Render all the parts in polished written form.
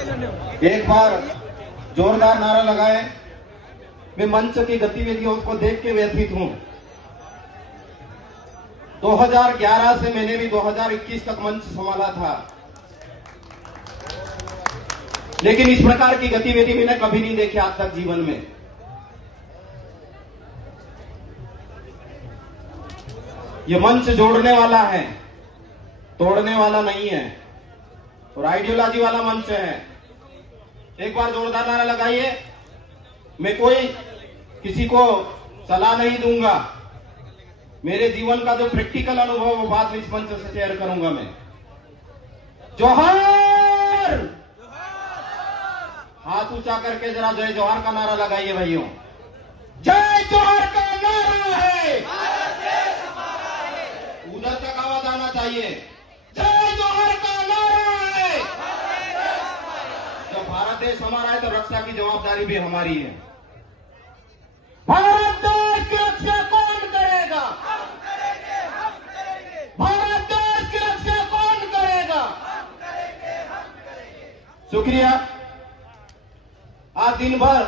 एक बार जोरदार नारा लगाए। मैं मंच की गतिविधियों को देख के व्यथित हूं। 2011 से मैंने भी 2021 तक मंच संभाला था, लेकिन इस प्रकार की गतिविधि मैंने कभी नहीं देखी आज तक जीवन में। ये मंच जोड़ने वाला है, तोड़ने वाला नहीं है, और आइडियोलॉजी वाला मंच है। एक बार जोरदार नारा लगाइए। मैं कोई किसी को सलाह नहीं दूंगा, मेरे जीवन का जो प्रैक्टिकल अनुभव वो बात इस मंच से शेयर करूंगा मैं। जोहार, हाथ ऊंचा करके जरा जय जोहार का नारा लगाइए भाइयों। जय जोहार का नारा है, उधर तक आवाज आना चाहिए। जय जोहार का नारा है। जब भारत देश हमारा है तो रक्षा की जवाबदारी भी हमारी है। भारत देश की रक्षा कौन करेगा? हम करेंगे, हम करेंगे। भारत देश की रक्षा कौन करेगा? हम करेंगे, हम करेंगे। शुक्रिया। आज दिन भर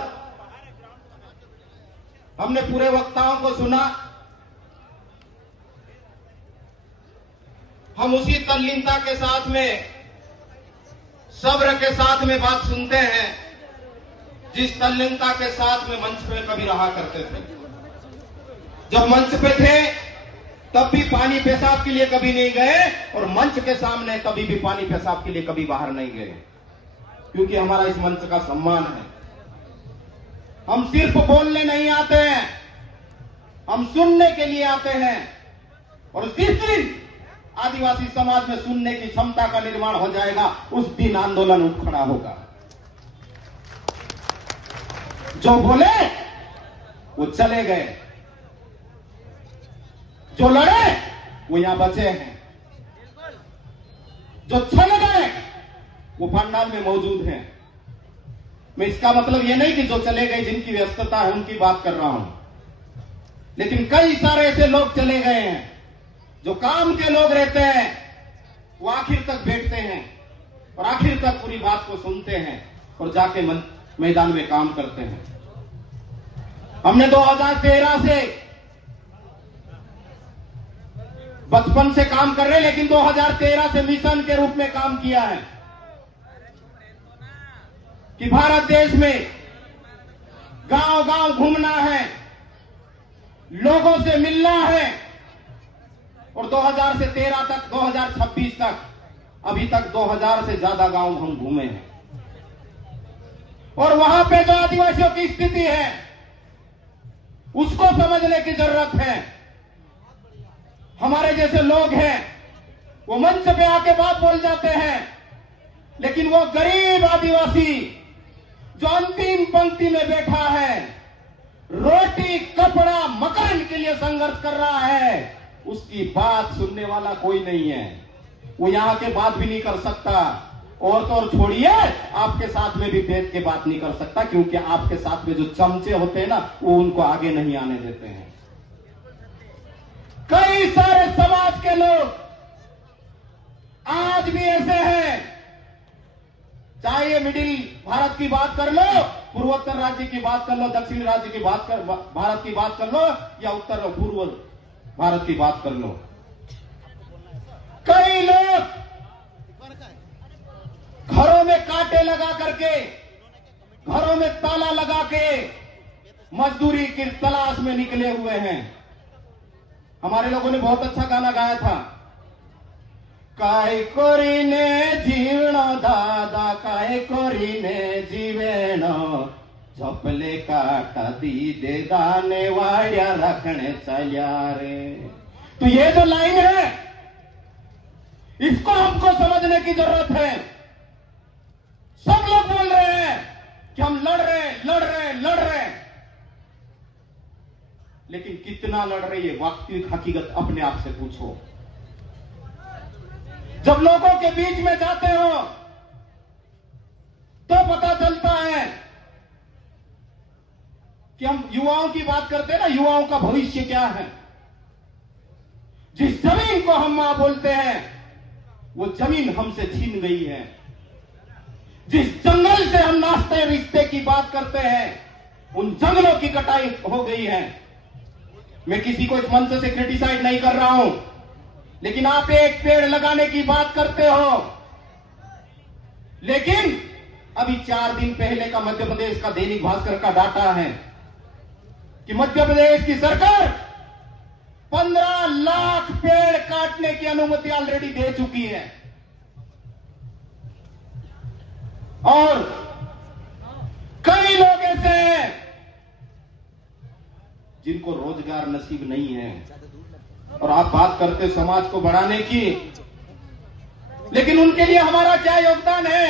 हमने पूरे वक्ताओं को सुना। हम उसी तल्लीनता के साथ में, सब्र के साथ में बात सुनते हैं जिस तल्लीनता के साथ में मंच पे कभी रहा करते थे। जब मंच पे थे तब भी पानी पेशाब के लिए कभी नहीं गए, और मंच के सामने कभी भी पानी पेशाब के लिए कभी बाहर नहीं गए, क्योंकि हमारा इस मंच का सम्मान है। हम सिर्फ बोलने नहीं आते हैं, हम सुनने के लिए आते हैं। और जिस दिन आदिवासी समाज में सुनने की क्षमता का निर्माण हो जाएगा, उस दिन आंदोलन उठ खड़ा होगा। जो बोले वो चले गए, जो लड़े वो यहां बचे हैं, जो छल गए वो पंडाल में मौजूद हैं। मैं इसका मतलब ये नहीं कि जो चले गए जिनकी व्यस्तता है उनकी बात कर रहा हूं, लेकिन कई सारे ऐसे लोग चले गए हैं जो काम के लोग रहते हैं, वो आखिर तक बैठते हैं और आखिर तक पूरी बात को सुनते हैं और जाके मैदान में काम करते हैं। हमने 2013 से बचपन से काम कर रहे हैं, लेकिन 2013 से मिशन के रूप में काम किया है कि भारत देश में गांव गांव घूमना है, लोगों से मिलना है। और 2013 तक 2026 तक अभी तक 2000 से ज्यादा गांव हम घूमे हैं, और वहां पे जो आदिवासियों की स्थिति है उसको समझने की जरूरत है। हमारे जैसे लोग हैं वो मंच पे आके बात बोल जाते हैं, लेकिन वो गरीब आदिवासी जो अंतिम पंक्ति में बैठा है, रोटी कपड़ा मकान के लिए संघर्ष कर रहा है, उसकी बात सुनने वाला कोई नहीं है। वो यहां के बात भी नहीं कर सकता, और तो और छोड़िए आपके साथ में भी बैठ के बात नहीं कर सकता, क्योंकि आपके साथ में जो चमचे होते हैं ना, वो उनको आगे नहीं आने देते हैं। कई सारे समाज के लोग आज भी ऐसे हैं, चाहे ये मिडिल भारत की बात कर लो, पूर्वोत्तर राज्य की बात कर लो, दक्षिण राज्य की बात कर भारत की बात कर लो, या उत्तर पूर्व भारत की बात कर लो। कई लोग घरों में कांटे लगा करके, घरों में ताला लगा के मजदूरी की तलाश में निकले हुए हैं। हमारे लोगों ने बहुत अच्छा गाना गाया था, काय कोरीने जीवनो दादा, काय कोरीने जीवेनो, झोपले काटा दी दे दाने वाड्या रखने चल्या रे। तो ये जो लाइन है इसको हमको समझने की जरूरत है। सब लोग बोल रहे हैं कि हम लड़ रहे हैं, लड़ रहे हैं, लड़ रहे हैं, लेकिन कितना लड़ रही है वास्तविक हकीकत अपने आप से पूछो। जब लोगों के बीच में जाते हो तो पता चलता है कि हम युवाओं की बात करते हैं ना, युवाओं का भविष्य क्या है। जिस जमीन को हम मां बोलते हैं वो जमीन हमसे छीन गई है। जिस जंगल से हम नाते रिश्ते की बात करते हैं, उन जंगलों की कटाई हो गई है। मैं किसी को इस मंच से क्रिटिसाइज नहीं कर रहा हूं, लेकिन आप एक पेड़ लगाने की बात करते हो, लेकिन अभी 4 दिन पहले का मध्य प्रदेश का दैनिक भास्कर का डाटा है कि मध्य प्रदेश की सरकार 15 लाख पेड़ काटने की अनुमति ऑलरेडी दे चुकी है। और कई लोग ऐसे हैं जिनको रोजगार नसीब नहीं है, और आप बात करते समाज को बढ़ाने की, लेकिन उनके लिए हमारा क्या योगदान है?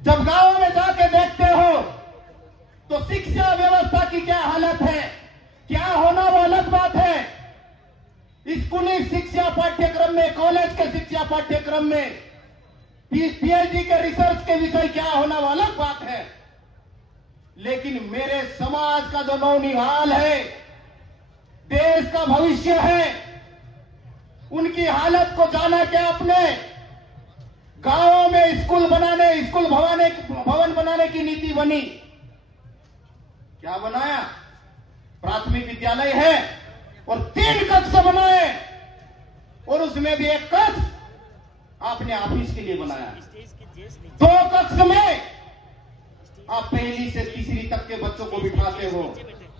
जब गांवों में जाके देखते हो तो शिक्षा व्यवस्था की क्या हालत है, क्या होना वो अलग बात है। स्कूली शिक्षा पाठ्यक्रम में, कॉलेज के शिक्षा पाठ्यक्रम में, पीएचडी के रिसर्च के विषय क्या होना वो अलग बात है, लेकिन मेरे समाज का जो नौनिहाल है, देश का भविष्य है, उनकी हालत को जाना क्या आपने? गांवों में स्कूल भवन बनाने की नीति बनी। क्या बनाया? प्राथमिक विद्यालय है और 3 कक्ष बनाए, और उसमें भी एक कक्ष आपने ऑफिस के लिए बनाया। 2 कक्ष में आप पहली से तीसरी तक के बच्चों को बिठाते हो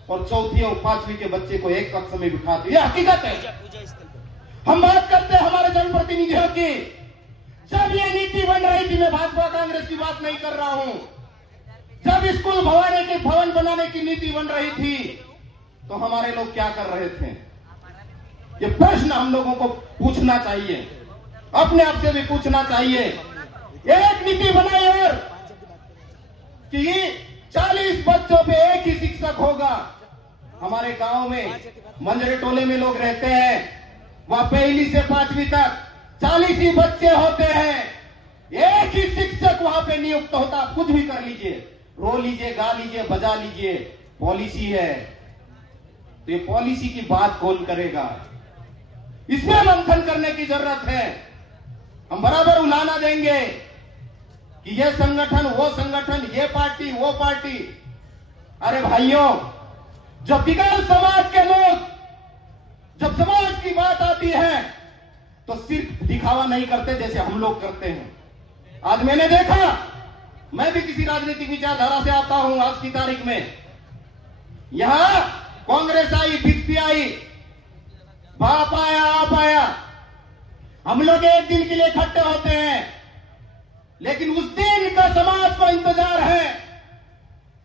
और चौथी और 5वीं के बच्चे को एक कक्ष में बिठाते हो। यह हकीकत है। हम बात करते हैं हमारे जनप्रतिनिधियों की। जब ये नीति बन रही थी, मैं भाजपा कांग्रेस की बात नहीं कर रहा हूं, जब स्कूल भवन बनाने की नीति बन रही थी, तो हमारे लोग क्या कर रहे थे? ये प्रश्न हम लोगों को पूछना चाहिए, अपने आप से भी पूछना चाहिए। एक नीति बनाई और कि 40 बच्चों पे एक ही शिक्षक होगा। हमारे गांव में मंजरे टोले में लोग रहते हैं, वहां पहली से 5वीं तक 40 ही बच्चे होते हैं, एक ही शिक्षक वहां पे नियुक्त होता। आप कुछ भी कर लीजिए, रो लीजिए, गा लीजिए, बजा लीजिए, पॉलिसी है। तो ये पॉलिसी की बात कौन करेगा? इसमें मंथन करने की जरूरत है। हम बराबर उलाना देंगे कि ये संगठन, वो संगठन, ये पार्टी, वो पार्टी। अरे भाइयों, जब बिगड़ समाज के लोग, जब समाज की बात आती है, तो सिर्फ दिखावा नहीं करते जैसे हम लोग करते हैं। आज मैंने देखा, मैं भी किसी राजनीतिक विचारधारा से आता हूं। आज की तारीख में यहां कांग्रेस आई, बीजेपी आई, बाप आया, आप आया, हम लोग एक दिन के लिए इकट्ठे होते हैं, लेकिन उस दिन का समाज को इंतजार है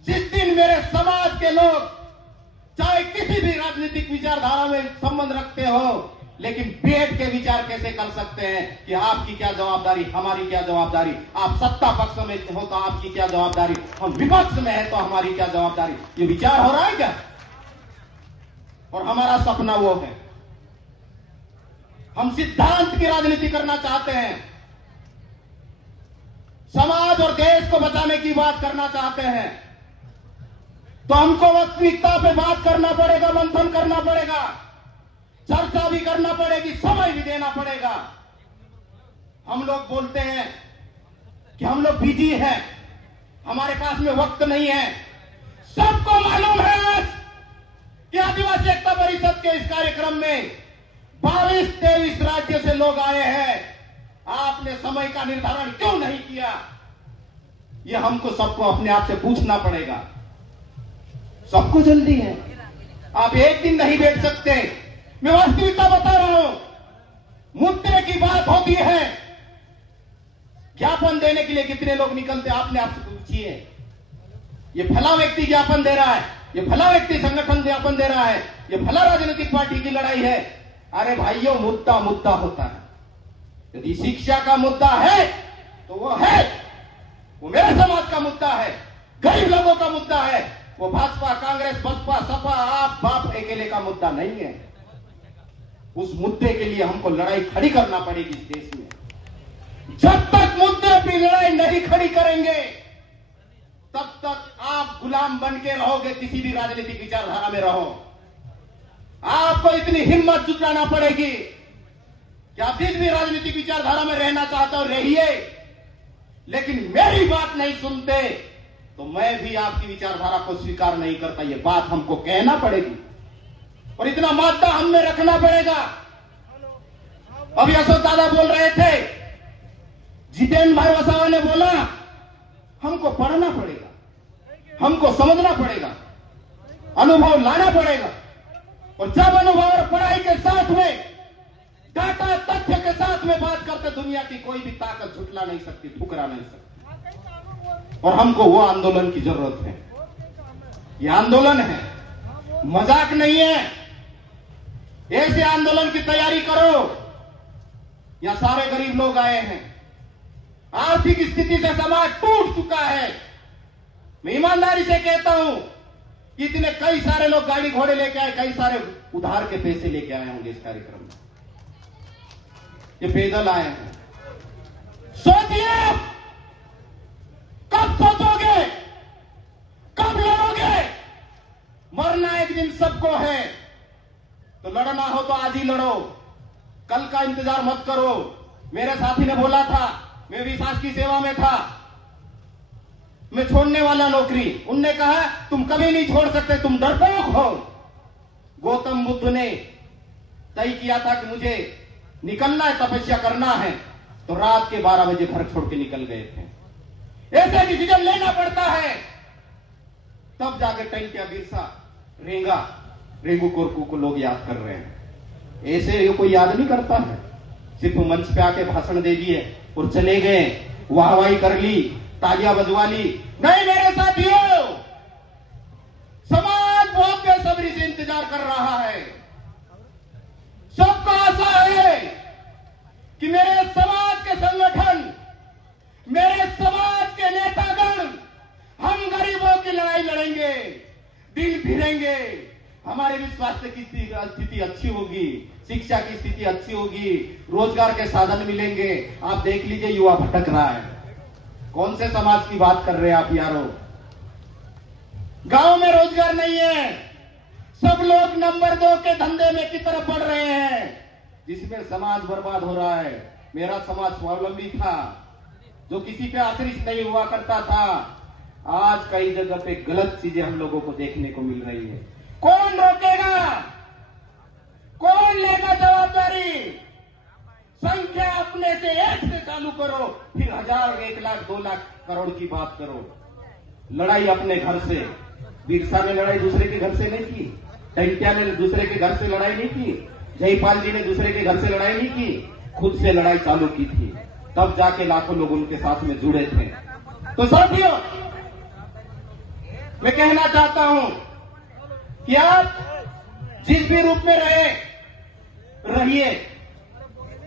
जिस दिन मेरे समाज के लोग, चाहे किसी भी राजनीतिक विचारधारा में संबंध रखते हो, लेकिन बैठ के विचार कैसे कर सकते हैं कि आपकी क्या जवाबदारी, हमारी क्या जवाबदारी। आप सत्ता पक्ष में हो तो आपकी क्या जवाबदारी, हम विपक्ष में है तो हमारी क्या जवाबदारी। ये विचार हो रहा है क्या? और हमारा सपना वो है, हम सिद्धांत की राजनीति करना चाहते हैं, समाज और देश को बचाने की बात करना चाहते हैं। तो हमको वास्तविकता पे बात करना पड़ेगा, मंथन करना पड़ेगा, चर्चा भी करना पड़ेगी, समय भी देना पड़ेगा। हम लोग बोलते हैं कि हम लोग बिजी हैं, हमारे पास में वक्त नहीं है। सबको मालूम है कि आदिवासी एकता परिषद के इस कार्यक्रम में 22-23 राज्य से लोग आए हैं। आपने समय का निर्धारण क्यों नहीं किया? यह हमको सबको अपने आप से पूछना पड़ेगा। सबको जल्दी है, आप एक दिन नहीं बैठ सकते। मैं वास्तविकता बता रहा हूं, मुद्दे की बात होती है, ज्ञापन देने के लिए कितने लोग निकलते, आपने आपसे पूछिए। ये भला व्यक्ति ज्ञापन दे रहा है, ये भला व्यक्ति संगठन ज्ञापन दे रहा है, ये भला राजनीतिक पार्टी की लड़ाई है। अरे भाइयों, मुद्दा मुद्दा होता है। यदि शिक्षा का मुद्दा है तो वो है, वो मेरे समाज का मुद्दा है, गरीब लोगों का मुद्दा है। वो भाजपा, कांग्रेस, बसपा, सपा, आप बाप अकेले का मुद्दा नहीं है। उस मुद्दे के लिए हमको लड़ाई खड़ी करना पड़ेगी इस देश में। जब तक मुद्दे की लड़ाई नहीं खड़ी करेंगे, तब तक आप गुलाम बन के रहोगे, किसी भी राजनीतिक विचारधारा में रहो। आपको इतनी हिम्मत जुटाना पड़ेगी कि आप जिस भी राजनीतिक विचारधारा में रहना चाहते हो, रहिए। लेकिन मेरी बात नहीं सुनते तो मैं भी आपकी विचारधारा को स्वीकार नहीं करता। ये बात हमको कहना पड़ेगी और इतना मादा हम में रखना पड़ेगा। अभी अशोक दादा बोल रहे थे, जितेंद्र भाई वसावा ने बोला, हमको पढ़ना पड़ेगा, हमको समझना पड़ेगा, अनुभव लाना पड़ेगा। और जब अनुभव और पढ़ाई के साथ में, डाटा तथ्य के साथ में बात करते, दुनिया की कोई भी ताकत झुटला नहीं सकती, ठुकरा नहीं सकती। और हमको वो आंदोलन की जरूरत है। ये आंदोलन है, मजाक नहीं है। ऐसे आंदोलन की तैयारी करो। यहां सारे गरीब लोग आए हैं, आर्थिक स्थिति से समाज टूट चुका है। मैं ईमानदारी से कहता हूं, इतने कई सारे लोग गाड़ी घोड़े लेके आए, कई सारे उधार के पैसे लेके आए होंगे इस कार्यक्रम में। ये पैदल आए हैं। सोचिए, कब सोचोगे, कब लड़ोगे? मरना एक दिन सबको है, तो लड़ना हो तो आज ही लड़ो, कल का इंतजार मत करो। मेरे साथी ने बोला था, मैं भी सास की सेवा में था, मैं छोड़ने वाला नौकरी। उनने कहा तुम कभी नहीं छोड़ सकते, तुम डरपोक हो। गौतम बुद्ध ने तय किया था कि मुझे निकलना है, तपस्या करना है, तो रात के 12 बजे घर छोड़ के निकल गए थे। ऐसे डिसीजन लेना पड़ता है, तब जाके टैंकिया बिरसा रेंगू कोरकू को लोग याद कर रहे हैं। ऐसे ये कोई याद नहीं करता है। सिर्फ मंच पे आके भाषण दे दिए और चले गए, वाहवाही कर ली, तालियां बजवा ली। नहीं मेरे साथियों, समाज बहुत बेसब्री से इंतजार कर रहा है। सबको आशा है कि मेरे समाज के संगठन, मेरे समाज के नेतागण, हम गरीबों की लड़ाई लड़ेंगे, दिल फिरेंगे, हमारे भी स्वास्थ्य की स्थिति अच्छी होगी, शिक्षा की स्थिति अच्छी होगी, रोजगार के साधन मिलेंगे। आप देख लीजिए, युवा भटक रहा है। कौन से समाज की बात कर रहे हैं आप यारों? गांव में रोजगार नहीं है, सब लोग नंबर 2 के धंधे में की तरफ बढ़ रहे हैं, जिसमें समाज बर्बाद हो रहा है। मेरा समाज स्वावलंबी था, जो किसी पे आश्रित नहीं हुआ करता था। आज कई जगह पे गलत चीजें हम लोगों को देखने को मिल रही है। कौन रोकेगा? कौन लेगा जवाबदारी? संख्या अपने से 1 से चालू करो, फिर 1000, 1 लाख, 2 लाख करोड़ की बात करो। लड़ाई अपने घर से। बिरसा ने लड़ाई दूसरे के घर से नहीं की, टंकिया ने दूसरे के घर से लड़ाई नहीं की, जयपाल जी ने दूसरे के घर से लड़ाई नहीं की, खुद से लड़ाई चालू की थी। तब जाके लाखों लोग उनके साथ में जुड़े थे। तो साथियों, मैं कहना चाहता हूं कि आप जिस भी रूप में रहिए,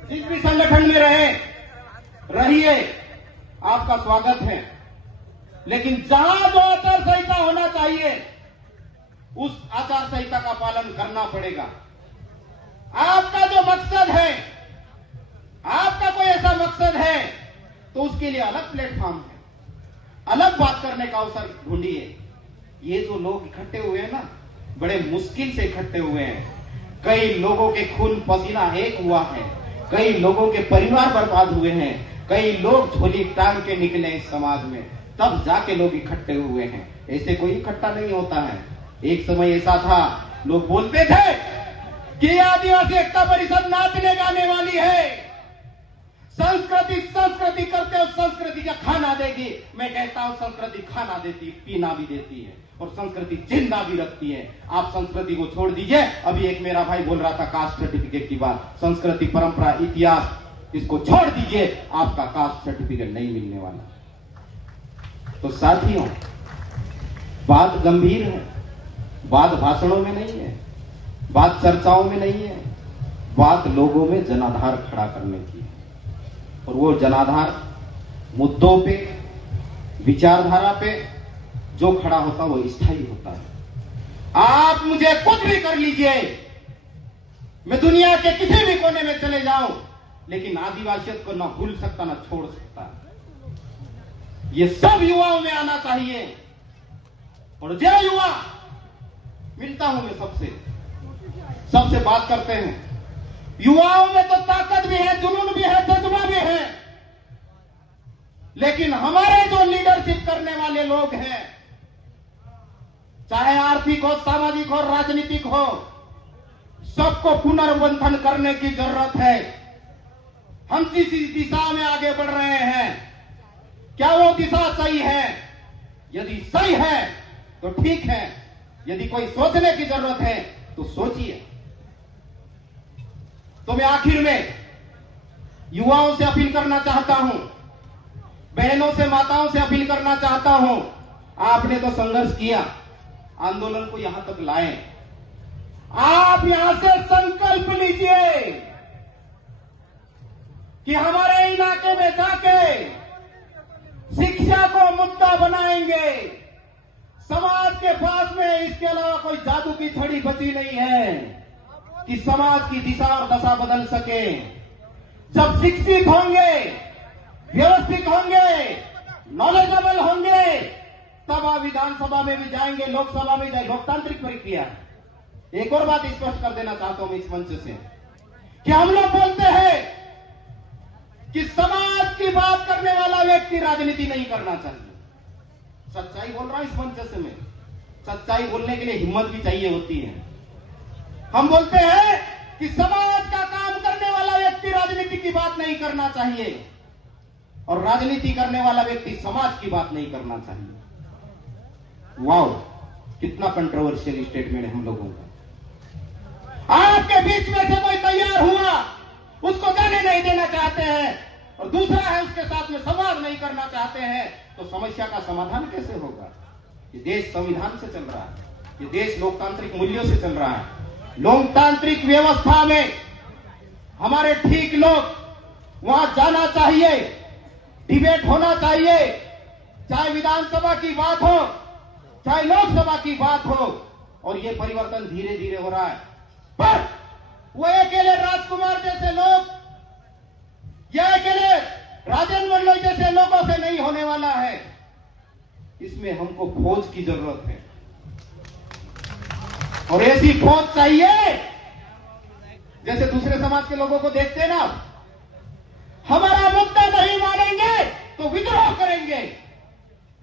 जिस भी संगठन में रहिए, आपका स्वागत है। लेकिन जहां जो आचार संहिता होना चाहिए, उस आचार संहिता का पालन करना पड़ेगा। आपका जो मकसद है, आपका कोई ऐसा मकसद है, तो उसके लिए अलग प्लेटफॉर्म है, अलग बात करने का अवसर ढूंढिए। ये जो लोग इकट्ठे हुए हैं ना, बड़े मुश्किल से इकट्ठे हुए हैं। कई लोगों के खून पसीना एक हुआ है, कई लोगों के परिवार बर्बाद हुए हैं, कई लोग झोली टांग के निकले इस समाज में, तब जाके लोग इकट्ठे हुए हैं। ऐसे कोई इकट्ठा नहीं होता है। एक समय ऐसा था, लोग बोलते थे कि आदिवासी एकता परिषद नाचने गाने वाली है, संस्कृति करते हो, संस्कृति का खाना देगी। मैं कहता हूं, संस्कृति खाना देती, पीना भी देती है, और संस्कृति जिंदा भी रखती है। आप संस्कृति को छोड़ दीजिए। अभी एक मेरा भाई बोल रहा था कास्ट सर्टिफिकेट की बात। संस्कृति, परंपरा, इतिहास, इसको छोड़ दीजिए, आपका कास्ट सर्टिफिकेट नहीं मिलने वाला। तो साथियों, बात गंभीर है, बात भाषणों में नहीं है, बात चर्चाओं में नहीं है, बात लोगों में जनाधार खड़ा करने की है। और वो जनाधार मुद्दों पे, विचारधारा पे जो खड़ा होता वो स्थायी होता है। आप मुझे कुछ भी कर लीजिए, मैं दुनिया के किसी भी कोने में चले जाऊं, लेकिन आदिवासियत को ना भूल सकता ना छोड़ सकता। ये सब युवाओं में आना चाहिए। और जो युवा मिलता हूं मैं सबसे बात करते हैं, युवाओं में तो ताकत भी है, जुनून भी है, जज्बा भी है। लेकिन हमारे जो लीडरशिप करने वाले लोग हैं, चाहे आर्थिक हो, सामाजिक हो, राजनीतिक हो, सबको पुनर्मंथन करने की जरूरत है। हम जिस दिशा में आगे बढ़ रहे हैं, क्या वो दिशा सही है? यदि सही है तो ठीक है, यदि कोई सोचने की जरूरत है तो सोचिए। तो मैं आखिर में युवाओं से अपील करना चाहता हूं, बहनों से, माताओं से अपील करना चाहता हूं, आपने तो संघर्ष किया, आंदोलन को यहां तक लाए, आप यहां से संकल्प लीजिए कि हमारे इलाके में जाके शिक्षा को मुद्दा बनाएंगे। समाज के पास में इसके अलावा कोई जादू की छड़ी बची नहीं है कि समाज की दिशा और दशा बदल सके। जब शिक्षित होंगे, व्यवस्थित होंगे, नॉलेजेबल होंगे, तब आप विधानसभा में भी जाएंगे, लोकसभा में जाएंगे। लोकतांत्रिक प्रक्रिया। एक और बात स्पष्ट कर देना चाहता हूं इस मंच से कि हम लोग बोलते हैं कि समाज की बात करने वाला व्यक्ति राजनीति नहीं करना चाहिए। सच्चाई बोल रहा हूं इस मंच से मैं। सच्चाई बोलने के लिए हिम्मत भी चाहिए होती है। हम बोलते हैं कि समाज का काम करने वाला व्यक्ति राजनीति की बात नहीं करना चाहिए और राजनीति करने वाला व्यक्ति समाज की बात नहीं करना चाहिए। वाओ, कितना कंट्रोवर्शियल स्टेटमेंट है हम लोगों का। आपके बीच में से कोई तैयार हुआ, उसको जाने नहीं देना चाहते हैं, और दूसरा है उसके साथ में संवाद नहीं करना चाहते हैं, तो समस्या का समाधान कैसे होगा? ये देश संविधान से चल रहा है, ये देश लोकतांत्रिक मूल्यों से चल रहा है। लोकतांत्रिक व्यवस्था में हमारे ठीक लोग वहां जाना चाहिए, डिबेट होना चाहिए, चाहे विधानसभा की बात हो, चाहे लोकसभा की बात हो, और ये परिवर्तन धीरे धीरे हो रहा है। पर वो अकेले राजकुमार जैसे लोग या अकेले राजेंद्र मल्ल जैसे लोगों से नहीं होने वाला है। इसमें हमको खोज की जरूरत है, और ऐसी खोज चाहिए जैसे दूसरे समाज के लोगों को देखते हैं ना, हमारा मुद्दा नहीं मानेंगे तो विद्रोह करेंगे,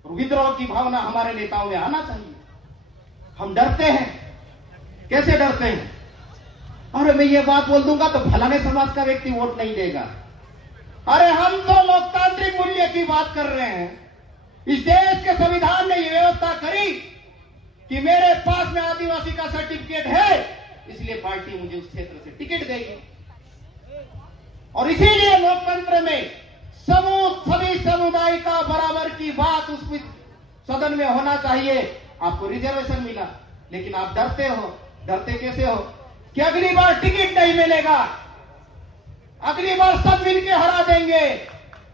और विद्रोह की भावना हमारे नेताओं में आना चाहिए। हम डरते हैं। कैसे डरते हैं? अरे मैं ये बात बोल दूंगा तो फलाने समाज का व्यक्ति वोट नहीं देगा। अरे हम तो लोकतांत्रिक मूल्य की बात कर रहे हैं। इस देश के संविधान ने यह व्यवस्था करी कि मेरे पास में आदिवासी का सर्टिफिकेट है, इसलिए पार्टी मुझे उस क्षेत्र से टिकट देगी। और इसीलिए लोकतंत्र में सभी समुदाय का बराबर की बात उस सदन में होना चाहिए। आपको रिजर्वेशन मिला, लेकिन आप डरते हो। डरते कैसे हो? कि अगली बार टिकट नहीं मिलेगा, अगली बार सब मिलके हरा देंगे।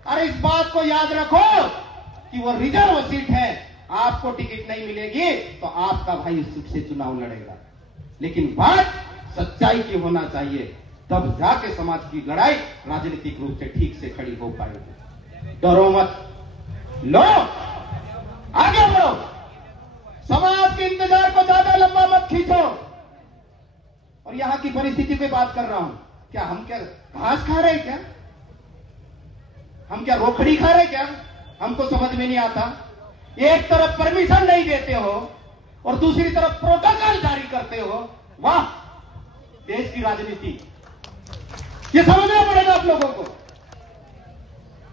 अरे इस बात को याद रखो कि वो रिजर्व सीट है, आपको टिकट नहीं मिलेगी तो आपका भाई उस सीट से चुनाव लड़ेगा। लेकिन बात सच्चाई की होना चाहिए, तब जाके समाज की लड़ाई राजनीतिक रूप से ठीक से खड़ी हो पाएगी। डरो मत, लो आगे बढ़ो, समाज के इंतजार को ज्यादा लंबा मत खींचो। और यहां की परिस्थिति की बात कर रहा हूं, क्या हम क्या घास खा रहे हैं? क्या हम क्या रोकड़ी खा रहे हैं? क्या हमको समझ में नहीं आता। एक तरफ परमिशन नहीं देते हो और दूसरी तरफ प्रोटोकॉल जारी करते हो। वाह, देश की राजनीति, ये समझना पड़ेगा आप लोगों को।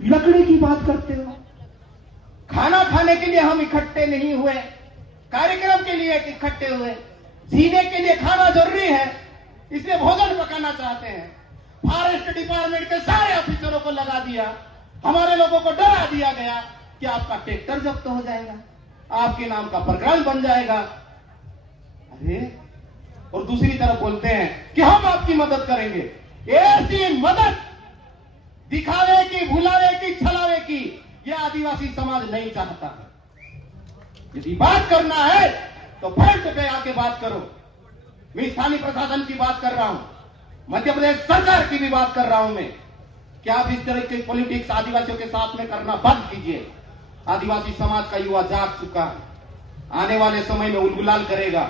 लकड़ी की बात करते हो। खाना खाने के लिए हम इकट्ठे नहीं हुए, कार्यक्रम के लिए इकट्ठे हुए। जीने के लिए खाना जरूरी है, इसलिए भोजन पकाना चाहते हैं। फॉरेस्ट डिपार्टमेंट के सारे ऑफिसरों को लगा दिया, हमारे लोगों को डरा दिया गया कि आपका ट्रैक्टर जब्त हो जाएगा, आपके नाम का प्रकरण बन जाएगा। अरे, और दूसरी तरफ बोलते हैं कि हम आपकी मदद करेंगे। ऐसी मदद दिखावे की, भुलावे की, छलावे की, यह आदिवासी समाज नहीं चाहता। यदि बात करना है तो फ्रंट पे आके बात करो। मैं स्थानीय प्रशासन की बात कर रहा हूं, मध्य प्रदेश सरकार की भी बात कर रहा हूं मैं, क्या आप इस तरह के पॉलिटिक्स आदिवासियों के साथ में करना बंद कीजिए। आदिवासी समाज का युवा जाग चुका है, आने वाले समय में उलगुलाल करेगा,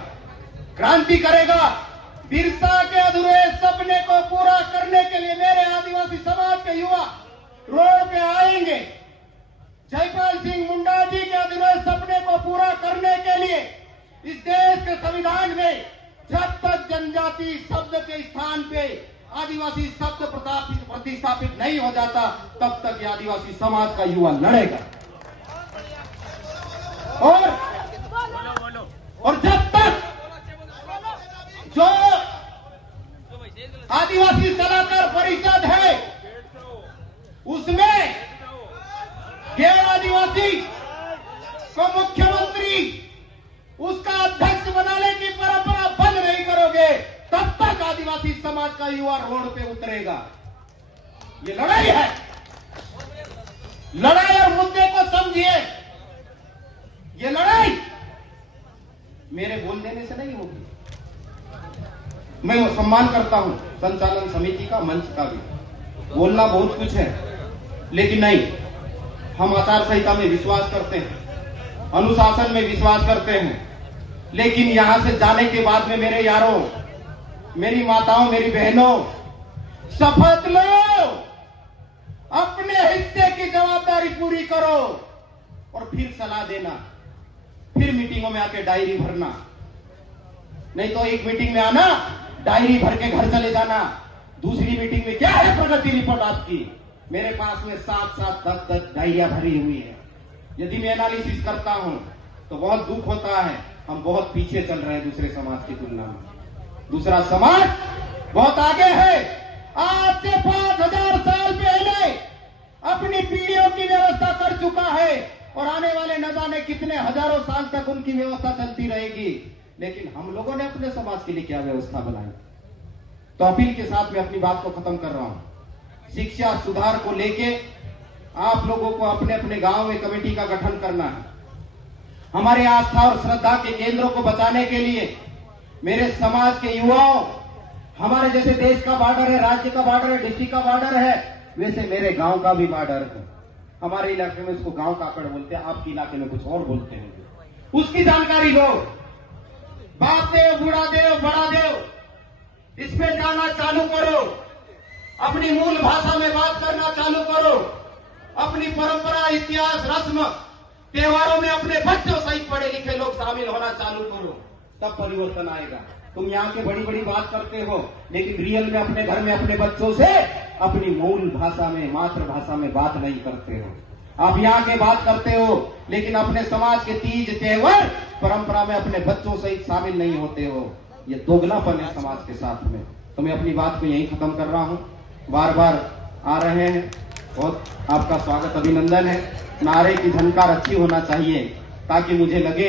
क्रांति करेगा। बिरसा के अधूरे सपने को पूरा करने के लिए मेरे आदिवासी समाज के युवा रोड पे आएंगे। जयपाल सिंह मुंडा जी के अधूरे सपने को पूरा करने के लिए इस देश के संविधान में जब तक जनजाति शब्द के स्थान पे आदिवासी शब्द प्रतिस्थापित नहीं हो जाता, तब तक ये आदिवासी समाज का युवा लड़ेगा। और जब तक जो आदिवासी सलाहकार परिषद है उसमें गैर आदिवासी को मुख्यमंत्री उसका अध्यक्ष बनाने की परंपरा बंद नहीं करोगे, तब तक आदिवासी समाज का युवा रोड पे उतरेगा। ये लड़ाई है, लड़ाई और मुद्दे को समझिए। ये लड़ाई मेरे बोल देने से नहीं होगी। मैं सम्मान करता हूं संचालन समिति का, मंच का भी। बोलना बहुत कुछ है, लेकिन नहीं, हम आचार संहिता में विश्वास करते हैं, अनुशासन में विश्वास करते हैं। लेकिन यहां से जाने के बाद में मेरे यारों, मेरी माताओं, मेरी बहनों, शपथ लो, अपने हिस्से की जवाबदारी पूरी करो और फिर सलाह देना, फिर मीटिंगों में आके डायरी भरना। नहीं तो एक मीटिंग में आना, डायरी भर के घर चले जाना, दूसरी मीटिंग में क्या है प्रगति रिपोर्ट आपकी? मेरे पास में 7-7, 10-10 डायरिया भरी हुई है। यदि मैं एनालिसिस करता हूं तो बहुत दुख होता है, हम बहुत पीछे चल रहे हैं दूसरे समाज की तुलना में। दूसरा समाज बहुत आगे है। आज से 5000 साल पहले अपनी पीढ़ियों की व्यवस्था कर चुका है और आने वाले न जाने कितने हजारों साल तक उनकी व्यवस्था चलती रहेगी। लेकिन हम लोगों ने अपने समाज के लिए क्या व्यवस्था बनाई? तो अपील के साथ मैं अपनी बात को खत्म कर रहा हूं। शिक्षा सुधार को लेके आप लोगों को अपने अपने गांव में कमेटी का गठन करना है। हमारे आस्था और श्रद्धा के केंद्रों को बचाने के लिए मेरे समाज के युवाओं, हमारे जैसे देश का बॉर्डर है, राज्य का बॉर्डर है, डिस्ट्रिक्ट का बॉर्डर है, वैसे मेरे गांव का भी बॉर्डर है। हमारे इलाके में इसको गांव काकड़ बोलते हैं, आपके इलाके में कुछ और बोलते हैं। उसकी जानकारी लो। बाप देव, बूढ़ा देव, बड़ा देव, इसमें जाना चालू करो। अपनी मूल भाषा में बात करना चालू करो। अपनी परंपरा, इतिहास, रस्म, त्योहारों में अपने बच्चों सहित पढ़े लिखे लोग शामिल होना चालू करो, तब परिवर्तन आएगा। तुम यहाँ के बड़ी बड़ी बात करते हो, लेकिन रियल में अपने घर में अपने बच्चों से अपनी मूल भाषा में, मातृभाषा में बात नहीं करते हो। आप यहाँ के बात करते हो, लेकिन अपने समाज के तीज, त्योहार, परंपरा में अपने बच्चों सहित शामिल नहीं होते हो। ये दोगलापन है समाज के साथ में। तो मैं अपनी बात को यही खत्म कर रहा हूँ। बार बार आ रहे हैं, बहुत आपका स्वागत, अभिनंदन है। नारे की झनकार अच्छी होना चाहिए ताकि मुझे लगे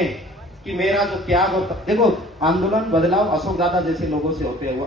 कि मेरा जो त्याग होता। देखो, आंदोलन, बदलाव अशोक दादा जैसे लोगों से होते हैं,